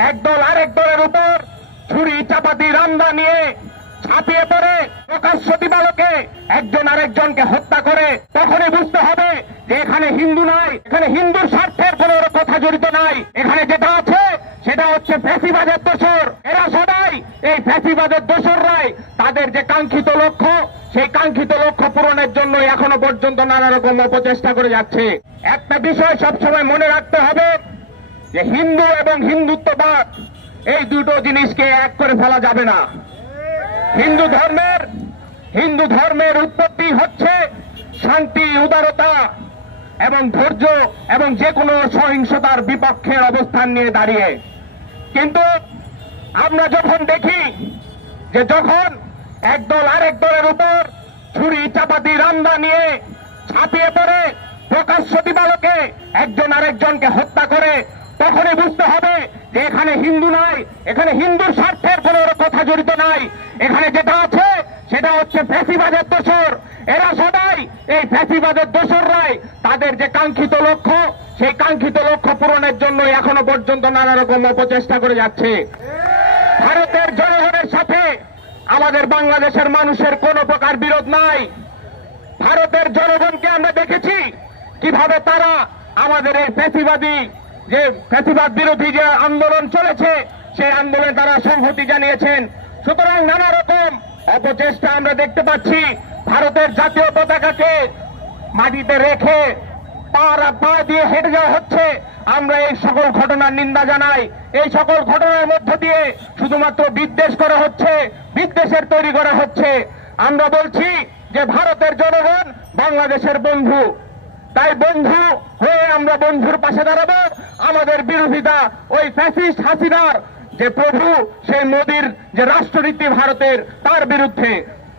একদল আরেক দলের উপর ছুরি চাপাতি রান্দা নিয়ে ছাপিয়ে পড়ে প্রকাশ্য দিবালোকে একজন আরেকজনকে হত্যা করে, তখনই বুঝতে হবে যে এখানে হিন্দু নাই, এখানে হিন্দুর স্বার্থের কোন কথা জড়িত নাই। এখানে যেটা আছে সেটা হচ্ছে ফ্যাসিবাদের দোসর। এরা সবাই এই ফ্যাসিবাদের দোসররাই তাদের যে কাঙ্ক্ষিত লক্ষ্য, সেই কাঙ্ক্ষিত লক্ষ্য পূরণের জন্য এখনো পর্যন্ত নানা রকম অপচেষ্টা করে যাচ্ছে। একটা বিষয় সবসময় মনে রাখতে হবে যে হিন্দু এবং হিন্দুত্ববাদ এই দুটো জিনিসকে এক করে ফেলা যাবে না। হিন্দু ধর্মের উৎপত্তি হচ্ছে শান্তি, উদারতা এবং ধৈর্য এবং যে কোনো সহিংসতার বিপক্ষের অবস্থান নিয়ে দাঁড়িয়ে। কিন্তু আমরা যখন দেখি যে যখন একদল আরেক দলের উপর ছুরি চাপাতি রান্দা নিয়ে ছাপিয়ে পড়ে প্রকাশ্য দিবালোকে একজন আরেকজনকে হত্যা করে, তখনই বুঝতে হবে যে এখানে হিন্দু নাই, এখানে হিন্দুর স্বার্থের কোন কথা জড়িত নাই। এখানে যেটা আছে সেটা হচ্ছে ফ্যাসিবাদের দোসর। এরা সবাই এই ফ্যাসিবাদের দোসররাই তাদের যে কাঙ্ক্ষিত লক্ষ্য, সেই কাঙ্ক্ষিত লক্ষ্য পূরণের জন্য এখনো পর্যন্ত নানা রকম অপচেষ্টা করে যাচ্ছে। ভারতের জনগণের সাথে আমাদের বাংলাদেশের মানুষের কোনো প্রকার বিরোধ নাই। ভারতের জনগণকে আমরা দেখেছি কিভাবে তারা আমাদের এই ফ্যাসিবাদ বিরোধী যে আন্দোলন চলেছে সেই আন্দোলনে তারা সংহতি জানিয়েছেন। সুতরাং নানা রকম অপচেষ্টা আমরা দেখতে পাচ্ছি। ভারতের জাতীয় পতাকাকে মাটিতে রেখে পা দিয়ে হেঁটে যাওয়া হচ্ছে। আমরা এই সকল ঘটনার নিন্দা জানাই। এই সকল ঘটনার মধ্য দিয়ে শুধুমাত্র বিদ্বেষ করা হচ্ছে, বিদ্বেষের তৈরি করা হচ্ছে। আমরা বলছি যে ভারতের জনগণ বাংলাদেশের বন্ধু, তাই বন্ধু হয়ে আমরা বন্ধুর পাশে দাঁড়াবো। আমাদের বিরোধিতা ওই ফ্যাসিস্ট হাসিনার যে প্রভু, সেই মোদির যে রাষ্ট্রনীতি ভারতের, তার বিরুদ্ধে,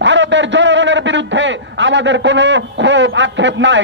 ভারতের জনগণের বিরুদ্ধে আমাদের কোনো ক্ষোভ আক্ষেপ নাই।